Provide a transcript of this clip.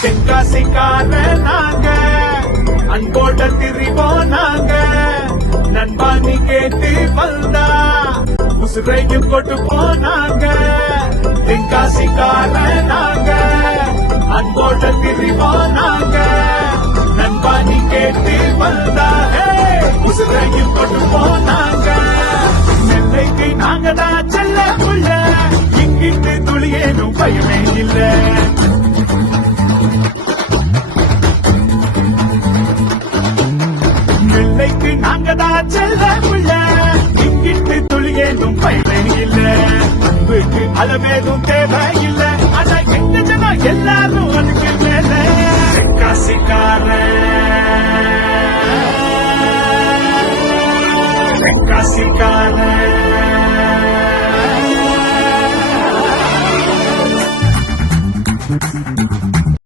தென்காசிக்கார நாங்க அன்போட திரிவோம் நாங்க நண்பா நீ கேட்டு வந்தா உசுரையும் கொண்டு போனாங்க தென்காசிக்கார நாங்க அன்போட திரிவோம் நாங்க நண்பா நீ கேட்டு வந்தா உசுரையும் கொண்டு போனாங்க நெல்லைக்கு நாங்க தான் செல்ல புள்ள இங்கிட்டு துளியேனும் பயமே இல்லை நெல்லைக்கு நாங்க தான் செல்ல புள்ள இங்கிட்டு துளியேனும் பயமே இல்லை அன்புக்கு அளவேதும் தேவையில்லை ஆனா எங்க ஜனம் எல்லாரும் அதுக்கு மேல தென்காசிக்காரன்